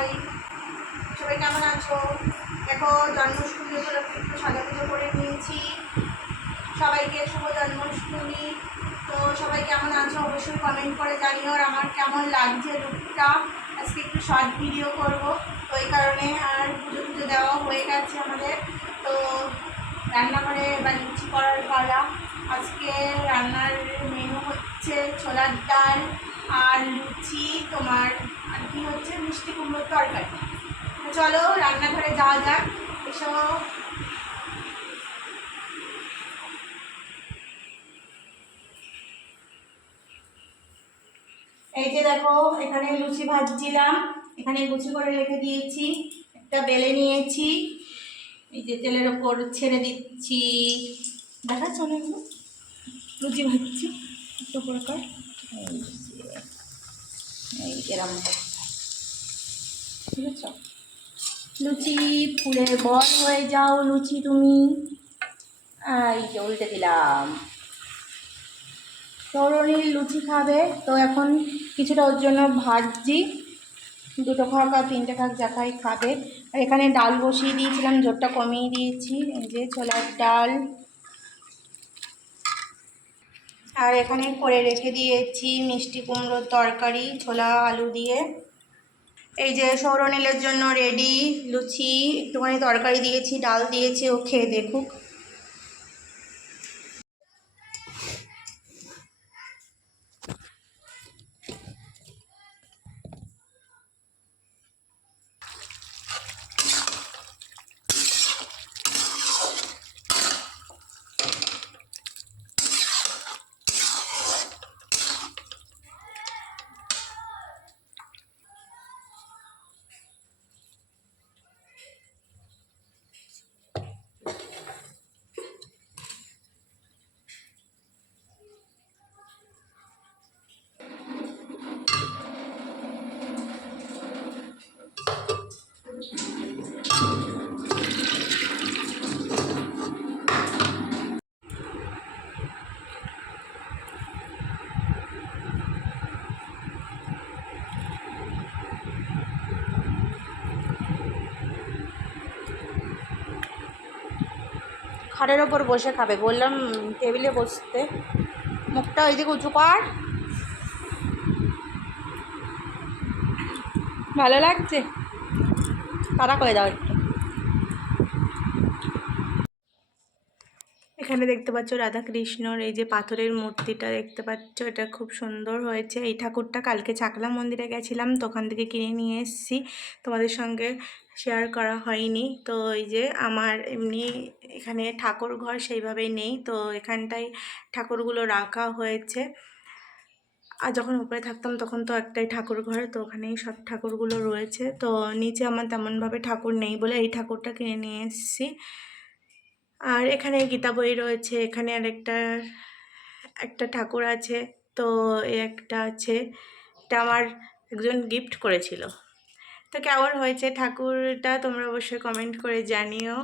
High সবাই কেমন আছো? দেখো, জন্মাষ্টমী উপলক্ষে একটু সাজা পুজো করে নিয়েছি। সবাইকে শুভ জন্মাষ্টমী। তো সবাই কেমন আছো অবশ্যই কমেন্ট করে জানিও আর আমার কেমন লাগছে লুকটা। আজকে একটু শর্ট ভিডিও করব। এই কারণে আর পুজো পুজো দেওয়া হয়ে গেছে আমাদের। তো রান্নাঘরে এবার লুচি করার পালা। আজকে রান্নার মেনু হচ্ছে ছোলার ডাল আর লুচি, তোমার আর কি হচ্ছে, মিষ্টি কুমড়োর তরকারি। চলো, রান্নাঘরে যাওয়া যাক। এসব এই যে দেখো, এখানে লুচি ভাজছিলাম। এখানে লুচি করে রেখে দিয়েছি। একটা বেলে নিয়েছি। এই যে তেলের ওপর ছেড়ে দিচ্ছি। দেখাচ্ছ না এগুলো? লুচি ভাজছি। একটু কর এই এরম লুচি, ফুলের বল হয়ে যাও লুচি তুমি। এই যে উল্টে দিলাম। তরুণীর লুচি খাবে। তো এখন কিছুটা ওর জন্য ভাজছি। দুটো খাক আর তিনটে খাক যা খাই খাবে। আর এখানে ডাল বসিয়ে দিয়েছিলাম, জোরটা কমিয়ে দিয়েছি। যে ছোলার ডাল। আর এখানে করে রেখে দিয়েছি মিষ্টি কুমড়োর তরকারি, ছোলা, আলু দিয়ে। এই যে সৌরনীলের জন্য রেডি লুচি, একটুখানি তরকারি দিয়েছি, ডাল দিয়েছি, ও খেয়ে দেখুক। খাটের ওপর বসে খাবে। বললাম টেবিলে বসতে। মুখটা ওই দিকে উঁচু কর। ভালো লাগছে? তারা করে দাও একটু। এখানে দেখতে পাচ্ছ রাধা কৃষ্ণর এই যে পাথরের মূর্তিটা দেখতে পাচ্ছ, এটা খুব সুন্দর হয়েছে। এই ঠাকুরটা কালকে চাকলা মন্দিরে গেছিলাম, তো ওখান থেকে কিনে নিয়ে এসেছি। তোমাদের সঙ্গে শেয়ার করা হয়নি। তো এই যে আমার এমনি এখানে ঠাকুর ঘর সেইভাবেই নেই, তো এখানটায় ঠাকুরগুলো রাখা হয়েছে। আর যখন উপরে থাকতাম তখন তো একটাই ঠাকুর ঘর, তো ওখানেই সব ঠাকুরগুলো রয়েছে। তো নিচে আমার তেমনভাবে ঠাকুর নেই বলে এই ঠাকুরটা কিনে নিয়ে এসেছি। আর এখানে গীতা বই রয়েছে, এখানে আর একটা একটা ঠাকুর আছে, তো একটা আছে, এটা আমার একজন গিফট করেছিল। তো কেমন হয়েছে ঠাকুরটা তোমরা অবশ্যই কমেন্ট করে জানিও।